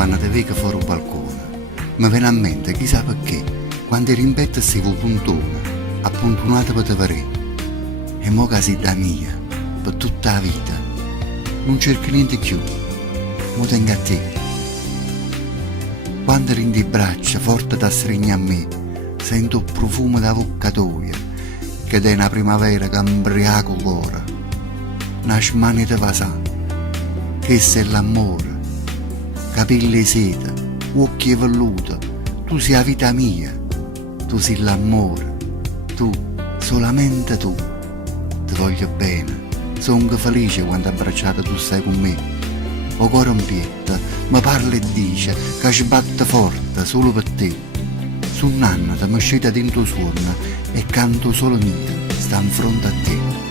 quando ti vedo fuori il balcone, mi viene a mente, chissà perché, quando eri in petto stavo puntone, appuntunato per te vedere. E mo che sei da mia, per tutta la vita, non cerco niente più, mo tengo a te. Quando eri in di braccia, forte da stringere a me, sento il profumo da avvocatoia, che è una primavera che imbriaco il cuore. Una smania di vasà, che è l'amore, capelli seta, occhi velluti, tu sei la vita mia, tu sei l'amore, tu, solamente tu, ti voglio bene, sono felice quando abbracciata tu stai con me, o cuore in pietta, mi parla e dice che sbatte forte solo per te, su un anno ti mi scende dentro suono e canto solo mio, sta in fronte a te.